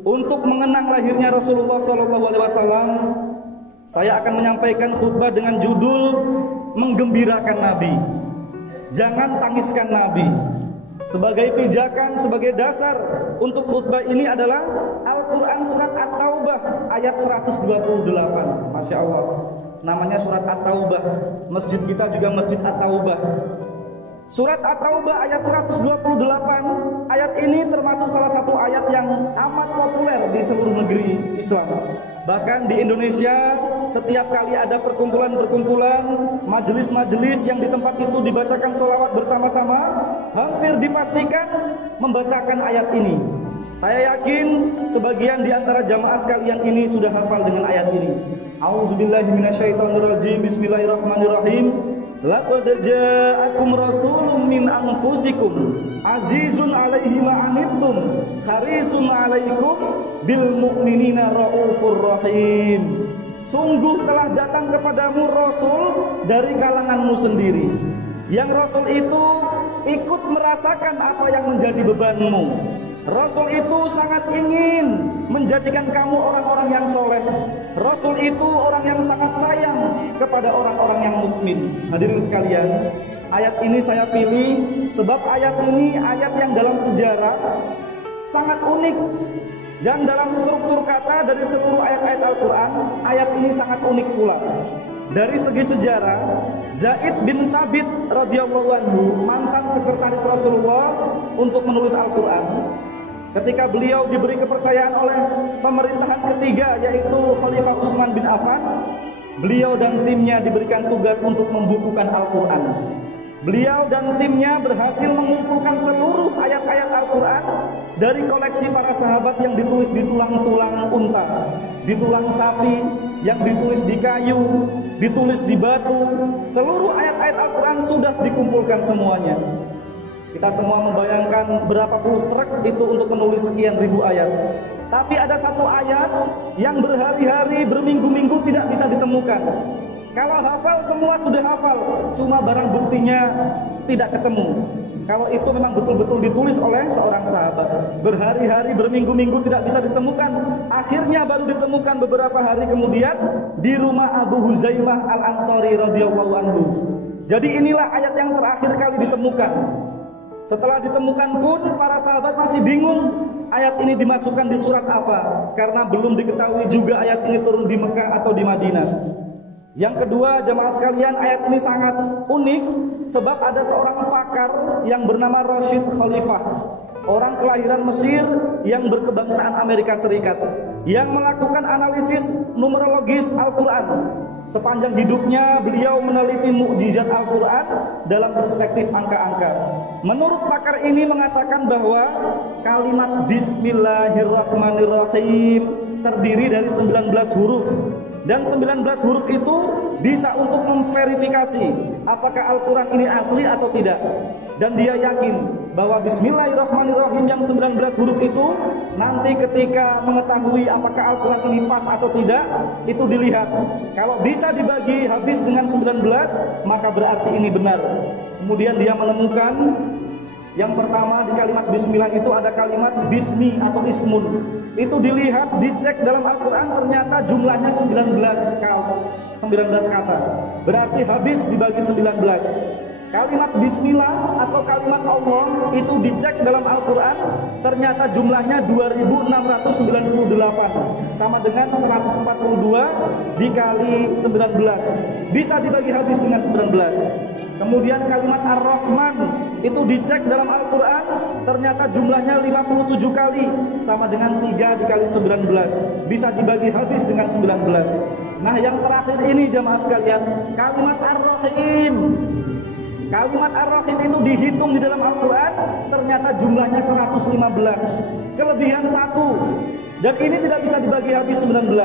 Untuk mengenang lahirnya Rasulullah SAW, saya akan menyampaikan khutbah dengan judul Menggembirakan Nabi. Jangan tangiskan Nabi. Sebagai pijakan, sebagai dasar untuk khutbah ini adalah Al-Quran surat At-Taubah ayat 128. Masya Allah, namanya surat At-Taubah. Masjid kita juga Masjid At-Taubah. Surat At-Taubah ayat 128. Ayat ini termasuk salah satu ayat yang amat populer di seluruh negeri Islam. Bahkan di Indonesia, setiap kali ada perkumpulan-perkumpulan, majelis-majelis yang di tempat itu dibacakan sholawat bersama-sama, hampir dipastikan membacakan ayat ini. Saya yakin sebagian di antara jamaah sekalian ini sudah hafal dengan ayat ini. A'udzubillahi minasyaitonirrajim. Bismillahirrahmanirrahim. Laqad ja'akum rasulun min anfusikum azizun 'alaihi ma 'anittum harisun 'alaikum bil mu'minina raufur rahim. Sungguh telah datang kepadamu rasul dari kalanganmu sendiri. Yang rasul itu ikut merasakan apa yang menjadi bebanmu. Rasul itu sangat ingin menjadikan kamu orang-orang yang soleh. Rasul itu orang yang sangat sayang kepada orang-orang yang mukmin. Hadirin sekalian, ayat ini saya pilih sebab ayat ini ayat yang dalam sejarah sangat unik. Dan dalam struktur kata dari seluruh ayat-ayat Al-Quran, ayat ini sangat unik pula. Dari segi sejarah, Zaid bin Sabit radhiyallahu anhu, mantan sekretaris Rasulullah untuk menulis Al-Quran, ketika beliau diberi kepercayaan oleh pemerintahan ketiga yaitu Khalifah Utsman bin Affan, beliau dan timnya diberikan tugas untuk membukukan Al-Quran. Beliau dan timnya berhasil mengumpulkan seluruh ayat-ayat Al-Quran dari koleksi para sahabat yang ditulis di tulang-tulang unta, di tulang sapi, yang ditulis di kayu, ditulis di batu. Seluruh ayat-ayat Al-Quran sudah dikumpulkan semuanya. Kita semua membayangkan berapa puluh truk itu untuk menulis sekian ribu ayat. Tapi ada satu ayat yang berhari-hari, berminggu-minggu tidak bisa ditemukan. Kalau hafal semua sudah hafal, cuma barang buktinya tidak ketemu. Kalau itu memang betul-betul ditulis oleh seorang sahabat, berhari-hari, berminggu-minggu tidak bisa ditemukan. Akhirnya baru ditemukan beberapa hari kemudian di rumah Abu Huzaimah Al-Ansari radhiyallahu anhu. Jadi inilah ayat yang terakhir kali ditemukan. Setelah ditemukan pun para sahabat masih bingung ayat ini dimasukkan di surat apa, karena belum diketahui juga ayat ini turun di Mekah atau di Madinah. Yang kedua, jamaah sekalian, ayat ini sangat unik sebab ada seorang pakar yang bernama Rashid Khalifah, orang kelahiran Mesir yang berkebangsaan Amerika Serikat, yang melakukan analisis numerologis Al-Quran. Sepanjang hidupnya beliau meneliti mukjizat Al-Quran dalam perspektif angka-angka. Menurut pakar ini mengatakan bahwa kalimat Bismillahirrahmanirrahim terdiri dari 19 huruf. Dan 19 huruf itu bisa untuk memverifikasi apakah Al-Quran ini asli atau tidak. Dan dia yakin bahwa Bismillahirrahmanirrahim yang 19 huruf itu nanti ketika mengetahui apakah Al-Quran ini pas atau tidak, itu dilihat. Kalau bisa dibagi habis dengan 19, maka berarti ini benar. Kemudian dia menemukan yang pertama di kalimat bismillah itu ada kalimat bismi atau ismun. Itu dilihat, dicek dalam Al-Quran, ternyata jumlahnya 19 kata. Berarti habis dibagi 19. Kalimat bismillah atau kalimat Allah itu dicek dalam Al-Quran, ternyata jumlahnya 2698, sama dengan 142 dikali 19, bisa dibagi habis dengan 19. Kemudian kalimat Ar-Rahman itu dicek dalam Al-Quran, ternyata jumlahnya 57 kali, sama dengan 3 dikali 19, bisa dibagi habis dengan 19. Nah yang terakhir ini jamaah sekalian, kalimat Ar-Rahim. Kalimat Ar-Rahim itu dihitung di dalam Al-Quran, ternyata jumlahnya 115, kelebihan 1, dan ini tidak bisa dibagi habis 19.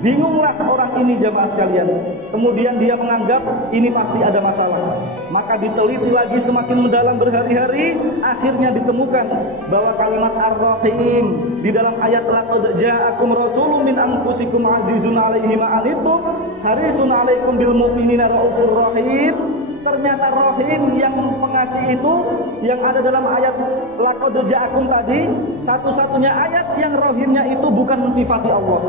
Bingunglah orang ini jamaah sekalian. Kemudian dia menganggap ini pasti ada masalah. Maka diteliti lagi semakin mendalam berhari-hari, akhirnya ditemukan bahwa kalimat Ar-Rahim di dalam ayat laqad ja'akum rasulun min anfusikum azizun 'alaihi ma 'anittum harisun 'alaikum bil mu'minina raufur rahim. Ternyata Rahim yang pengasih itu yang ada dalam ayat laqad ja'akum tadi, satu-satunya ayat yang rohimnya itu bukan mensifati Allah,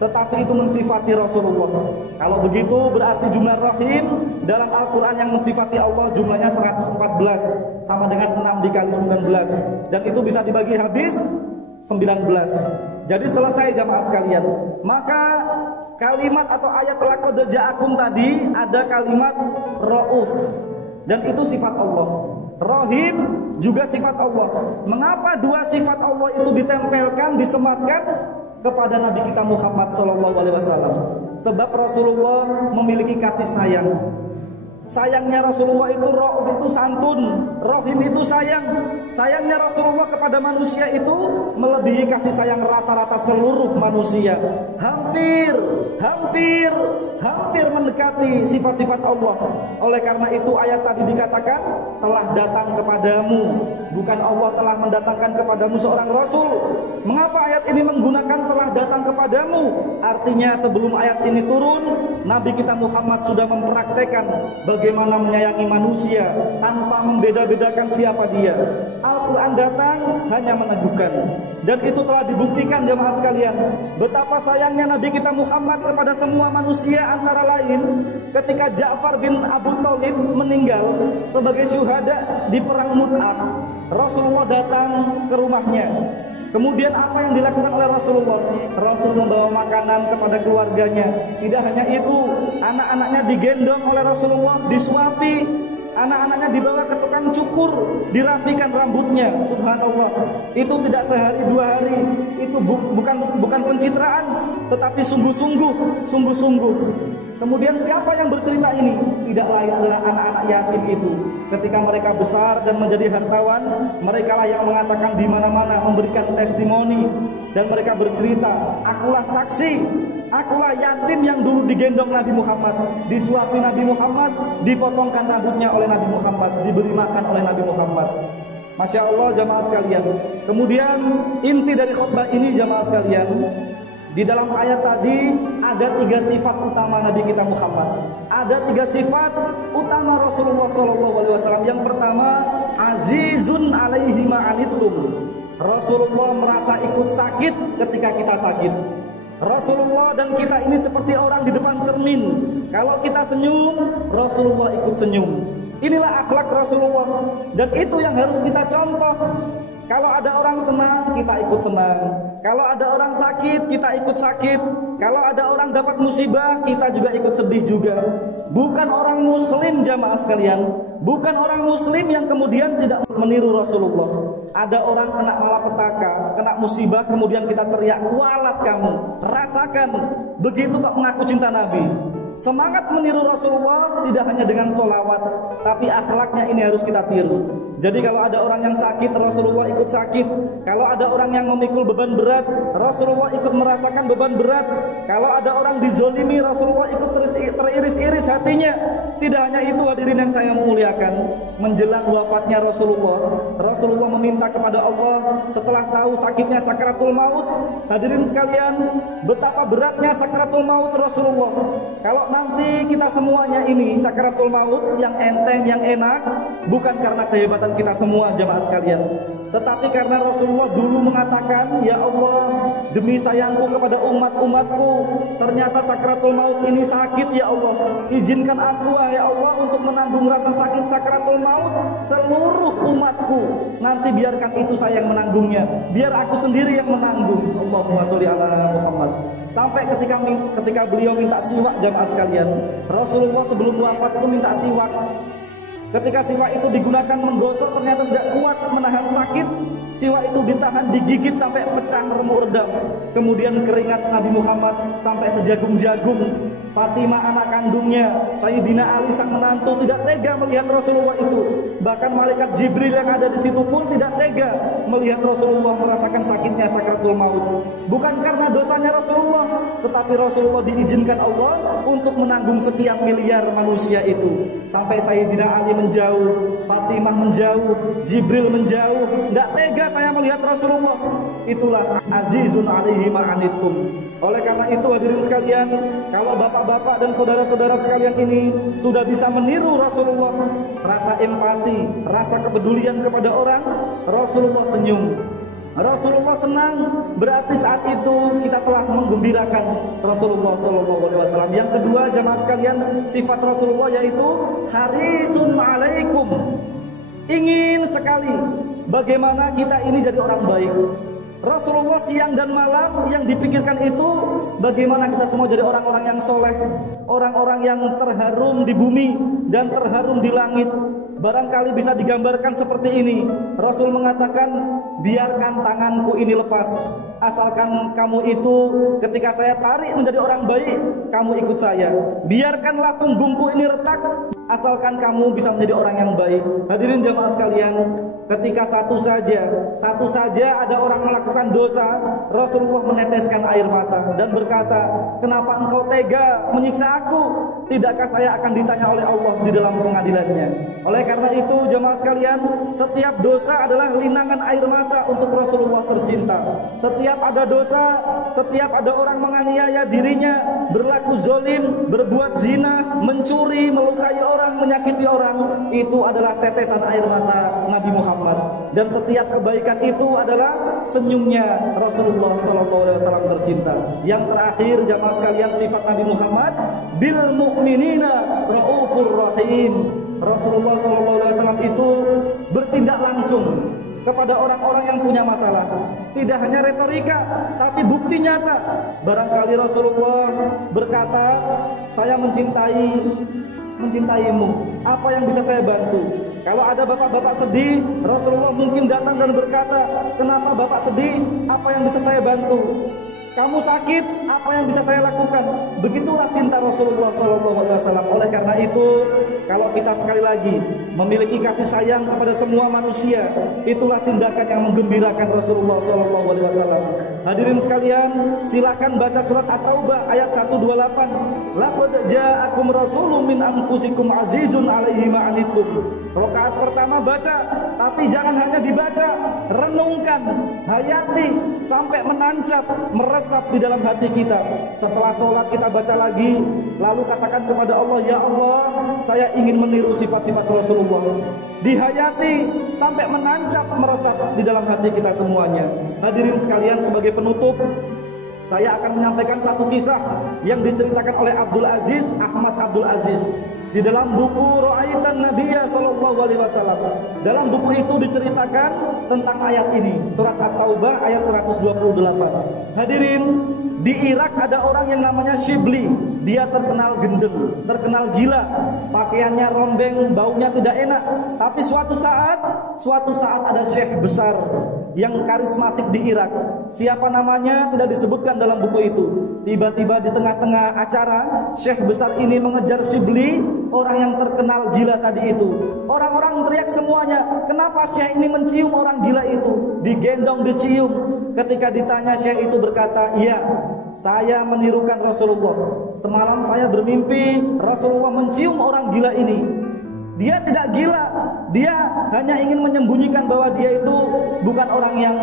tetapi itu mensifati Rasulullah. Kalau begitu berarti jumlah rohim dalam Al-Quran yang mensifati Allah jumlahnya 114, sama dengan 6 dikali 19, dan itu bisa dibagi habis 19. Jadi selesai jamaah sekalian. Maka kalimat atau ayat laqad ja'akum tadi ada kalimat Rauf, dan itu sifat Allah. Rahim juga sifat Allah. Mengapa dua sifat Allah itu ditempelkan, disematkan kepada Nabi kita Muhammad SAW? Sebab Rasulullah memiliki kasih sayang. Sayangnya Rasulullah itu Rauf, itu santun, Rahim itu sayang. Sayangnya Rasulullah kepada manusia itu melebihi kasih sayang rata-rata seluruh manusia. Hampir mendekati sifat-sifat Allah. Oleh karena itu ayat tadi dikatakan telah datang kepadamu, bukan Allah telah mendatangkan kepadamu seorang Rasul. Mengapa ayat ini menggunakan telah datang kepadamu? Artinya sebelum ayat ini turun, Nabi kita Muhammad sudah mempraktekkan bagaimana menyayangi manusia tanpa membeda-bedakan siapa dia. Al-Quran datang hanya meneguhkan, dan itu telah dibuktikan jemaah sekalian betapa sayangnya Nabi kita Muhammad kepada semua manusia. Antara lain ketika Ja'far bin Abu Thalib meninggal sebagai syuhada di perang Mu'tah, Rasulullah datang ke rumahnya. Kemudian apa yang dilakukan oleh Rasulullah? Rasul membawa makanan kepada keluarganya. Tidak hanya itu, anak-anaknya digendong oleh Rasulullah, disuapi. Anak-anaknya dibawa ke tukang cukur, dirapikan rambutnya. Subhanallah. Itu tidak sehari dua hari. Itu bukan pencitraan, tetapi sungguh-sungguh. Kemudian siapa yang bercerita ini? Tidak lain adalah anak-anak yatim itu. Ketika mereka besar dan menjadi hartawan, mereka lah yang mengatakan di mana-mana, memberikan testimoni, dan mereka bercerita, akulah saksi, akulah yatim yang dulu digendong Nabi Muhammad, disuapi Nabi Muhammad, dipotongkan rambutnya oleh Nabi Muhammad, diberi makan oleh Nabi Muhammad. Masya Allah jamaah sekalian. Kemudian inti dari khutbah ini jamaah sekalian, di dalam ayat tadi ada 3 sifat utama Nabi kita Muhammad. Ada 3 sifat utama Rasulullah SAW. Yang pertama, azizun alaihi ma'anittum. Rasulullah merasa ikut sakit ketika kita sakit. Rasulullah dan kita ini seperti orang di depan cermin. Kalau kita senyum, Rasulullah ikut senyum. Inilah akhlak Rasulullah, dan itu yang harus kita contoh. Kalau ada orang senang, kita ikut senang. Kalau ada orang sakit, kita ikut sakit. Kalau ada orang dapat musibah, kita juga ikut sedih juga. Bukan orang muslim jamaah sekalian, bukan orang muslim yang kemudian tidak meniru Rasulullah. Ada orang kena malapetaka, kena musibah, kemudian kita teriak, kualat kamu, rasakan. Begitu kok mengaku cinta Nabi. Semangat meniru Rasulullah tidak hanya dengan sholawat, tapi akhlaknya ini harus kita tiru. Jadi kalau ada orang yang sakit, Rasulullah ikut sakit. Kalau ada orang yang memikul beban berat, Rasulullah ikut merasakan beban berat. Kalau ada orang dizolimi, Rasulullah ikut teriris-iris hatinya. Tidak hanya itu hadirin yang saya muliakan, menjelang wafatnya Rasulullah meminta kepada Allah setelah tahu sakitnya sakaratul maut. Hadirin sekalian, betapa beratnya sakaratul maut Rasulullah. Kalau nanti kita semuanya ini sakaratul maut yang enteng, yang enak, bukan karena kehebatan kita semua jamaah sekalian, tetapi karena Rasulullah dulu mengatakan, ya Allah, demi sayangku kepada umat-umatku, ternyata sakaratul maut ini sakit ya Allah. Izinkan aku ya Allah untuk menanggung rasa sakit sakaratul maut seluruh umatku. Nanti biarkan itu saya yang menanggungnya, biar aku sendiri yang menanggung. Allahumma sholli ala Muhammad. Sampai ketika beliau minta siwak jamaah sekalian, Rasulullah sebelum wafat itu minta siwak. Ketika siwak itu digunakan menggosok, ternyata tidak kuat menahan sakit. Siwak itu ditahan, digigit sampai pecah remuk redam. Kemudian keringat Nabi Muhammad sampai sejagung-jagung. Fatimah anak kandungnya, Sayyidina Ali sang menantu tidak tega melihat Rasulullah itu. Bahkan malaikat Jibril yang ada di situ pun tidak tega melihat Rasulullah merasakan sakitnya sakaratul maut. Bukan karena dosanya Rasulullah, tetapi Rasulullah diizinkan Allah untuk menanggung sekian miliar manusia itu. Sampai Sayyidina Ali menjauh, Fatimah menjauh, Jibril menjauh. Tidak tega saya melihat Rasulullah. itulah azizun alaihi ma anittum. Oleh karena itu hadirin sekalian, kalau bapak-bapak dan saudara-saudara sekalian ini sudah bisa meniru Rasulullah, rasa empati, rasa kepedulian kepada orang, Rasulullah senyum, Rasulullah senang, berarti saat itu kita telah menggembirakan Rasulullah SAW. Yang kedua jamaah sekalian, sifat Rasulullah yaitu harisun alaikum, ingin sekali bagaimana kita ini jadi orang baik. Rasulullah siang dan malam yang dipikirkan itu bagaimana kita semua jadi orang-orang yang soleh, orang-orang yang terharum di bumi dan terharum di langit. Barangkali bisa digambarkan seperti ini. Rasul mengatakan, biarkan tanganku ini lepas, asalkan kamu itu ketika saya tarik menjadi orang baik, kamu ikut saya. Biarkanlah punggungku ini retak, asalkan kamu bisa menjadi orang yang baik. Hadirin jamaah sekalian, ketika satu saja ada orang melakukan dosa, Rasulullah meneteskan air mata dan berkata, kenapa engkau tega menyiksa aku? Tidakkah saya akan ditanya oleh Allah di dalam pengadilannya? Oleh karena itu jamaah sekalian, setiap dosa adalah linangan air mata untuk Rasulullah tercinta. Setiap ada dosa, setiap ada orang menganiaya dirinya, berlaku zolim, berbuat zina, mencuri, melukai orang, menyakiti orang, itu adalah tetesan air mata Nabi Muhammad. Dan setiap kebaikan itu adalah senyumnya Rasulullah SAW tercinta. Yang terakhir jamaah sekalian, sifat Nabi Muhammad, bil mu'minina raufur rahim. Rasulullah SAW itu bertindak langsung kepada orang-orang yang punya masalah. Tidak hanya retorika, tapi bukti nyata. Barangkali Rasulullah berkata, saya mencintaimu. Apa yang bisa saya bantu? Kalau ada bapak-bapak sedih, Rasulullah mungkin datang dan berkata, kenapa bapak sedih? Apa yang bisa saya bantu? Kamu sakit, apa yang bisa saya lakukan? Begitulah cinta Rasulullah SAW. Oleh karena itu, kalau kita sekali lagi memiliki kasih sayang kepada semua manusia, itulah tindakan yang menggembirakan Rasulullah SAW. Hadirin sekalian, silakan baca surat At-Taubah ayat 128. Laqad ja'akum rasulun min anfusikum azizun 'alaihi ma anittum. Rakaat pertama baca, tapi jangan hanya dibaca, renungkan, hayati sampai menancap, meresap di dalam hati kita. Setelah sholat kita baca lagi, lalu katakan kepada Allah, ya Allah, saya ingin meniru sifat-sifat Rasulullah. Dihayati sampai menancap, meresap di dalam hati kita semuanya. Hadirin sekalian, sebagai penutup, saya akan menyampaikan satu kisah yang diceritakan oleh Ahmad Abdul Aziz di dalam buku Ra'aitan Nabiyya sallallahu alaihi wasallam. Dalam buku itu diceritakan tentang ayat ini, surat At-Taubah ayat 128. Hadirin, di Irak ada orang yang namanya Shibli. Dia terkenal gendeng, terkenal gila, pakaiannya rombeng, baunya tidak enak. Tapi suatu saat ada syekh besar yang karismatik di Irak. Siapa namanya tidak disebutkan dalam buku itu. Tiba-tiba di tengah-tengah acara, syekh besar ini mengejar Shibli, orang yang terkenal gila tadi itu. Orang-orang teriak semuanya, kenapa syekh ini mencium orang gila itu? Digendong, dicium. Ketika ditanya, syekh itu berkata, iya, saya menirukan Rasulullah. Semalam saya bermimpi Rasulullah mencium orang gila ini. Dia tidak gila, dia hanya ingin menyembunyikan bahwa dia itu bukan orang yang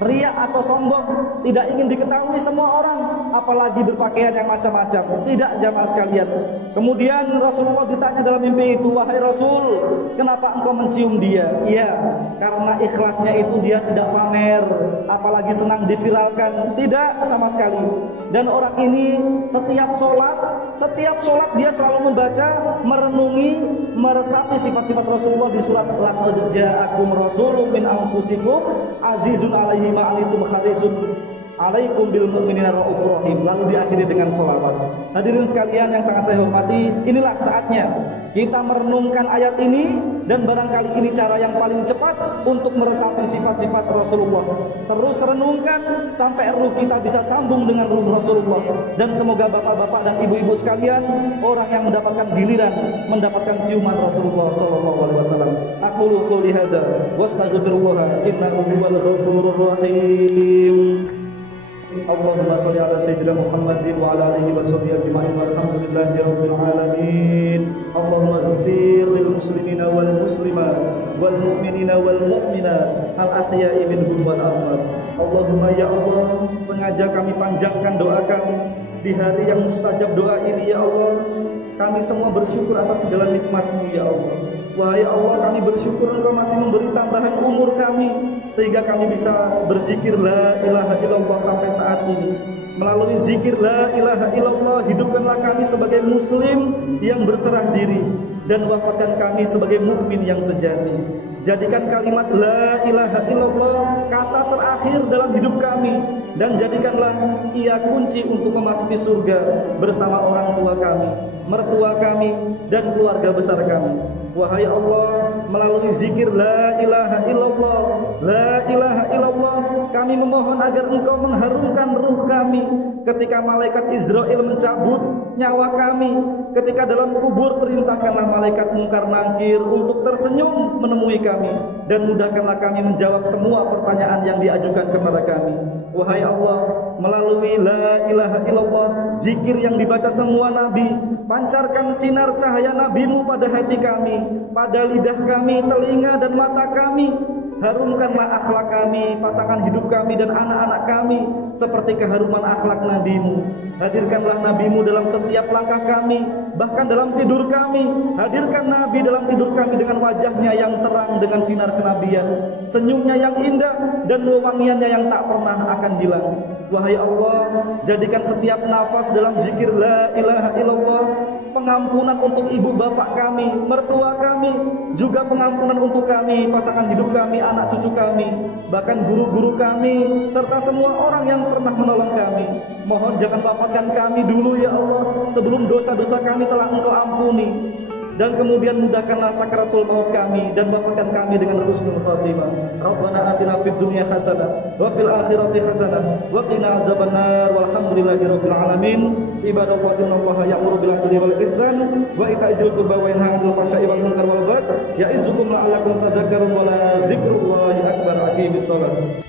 riak atau sombong, tidak ingin diketahui semua orang, apalagi berpakaian yang macam-macam. Tidak, jamaah sekalian. Kemudian Rasulullah ditanya dalam mimpi itu, wahai Rasul, kenapa engkau mencium dia? Iya, karena ikhlasnya itu dia tidak pamer, apalagi senang diviralkan. Tidak sama sekali. Dan orang ini setiap sholat dia selalu membaca, merenungi, meresapi sifat-sifat Rasulullah di surat Laqad ja'akum rasulun min anfusikum azizun 'alaihi ma anittum harisun 'alaikum bil mu'minina raufur rahim. Lalu diakhiri dengan sholawat. Hadirin sekalian yang sangat saya hormati, inilah saatnya kita merenungkan ayat ini, dan barangkali ini cara yang paling cepat untuk meresapi sifat-sifat Rasulullah. Terus renungkan sampai ruh kita bisa sambung dengan ruh Rasulullah. Dan semoga bapak-bapak dan ibu-ibu sekalian, orang yang mendapatkan giliran, mendapatkan ciuman Rasulullah SAW. Aqulu qouli hadza wastaghfirullah innahu huwal ghafurur rahim. Allahumma shalli ala sayyidina Muhammadin wa ala alihi wa sahbihi ajma'in walhamdulillahi rabbil alamin. Allahumma ighfir lil muslimina wal muslimat wal mu'minina wal mu'minat al ahya'i minhum wal amwat. Allahumma ya Allah, sengaja kami panjangkan doa kami di hari yang mustajab doa ini ya Allah. Kami semua bersyukur atas segala nikmat-Mu ya Allah. Wahai Allah, kami bersyukur Engkau masih memberi tambahan umur kami sehingga kami bisa berzikir la ilaha illallah sampai saat ini. Melalui zikir la ilaha illallah, hidupkanlah kami sebagai muslim yang berserah diri dan wafatkan kami sebagai mukmin yang sejati. Jadikan kalimat la ilaha illallah kata terakhir dalam hidup kami, dan jadikanlah ia kunci untuk memasuki surga bersama orang tua kami, mertua kami, dan keluarga besar kami. Wahai Allah, melalui zikir la ilaha illallah, la ilaha illallah, kami memohon agar Engkau mengharumkan ruh kami ketika malaikat Israel mencabut nyawa kami. Ketika dalam kubur, perintahkanlah malaikat Mungkar Nangkir untuk tersenyum menemui kami, dan mudahkanlah kami menjawab semua pertanyaan yang diajukan kepada kami. Wahai Allah, melalui la ilaha illallah, zikir yang dibaca semua nabi, pancarkan sinar cahaya nabimu pada hati kami, pada lidah kami, telinga dan mata kami. Harumkanlah akhlak kami, pasangan hidup kami, dan anak-anak kami seperti keharuman akhlak nabimu. Hadirkanlah nabimu dalam setiap langkah kami, bahkan dalam tidur kami. Hadirkan nabi dalam tidur kami dengan wajahnya yang terang dengan sinar kenabian, senyumnya yang indah, dan wewangiannya yang tak pernah akan hilang. Wahai Allah, jadikan setiap nafas dalam zikir la ilaha illallah pengampunan untuk ibu bapak kami, mertua kami, juga pengampunan untuk kami, pasangan hidup kami, anak cucu kami, bahkan guru-guru kami, serta semua orang yang pernah menolong kami. Mohon jangan wafatkan kami dulu ya Allah, sebelum dosa-dosa kami telah Engkau ampuni. Dan kemudian mudahkanlah sakaratul maut kami, dan wafatkan kami dengan husnul khatimah. Rabbana atina fid dunya hasanah wa fil akhirati hasanah wa qina azabannar. Walhamdulillahirabbil alamin. Ibadallah, innallaha ya'muru bil adli wal ihsan wa ita'izil qurba wa yanha 'anil fahsya'i wal munkar wal baghi ya'izukum la'allakum tadhakkarun wa la dzikrullahi akbar. Aqimis shalah.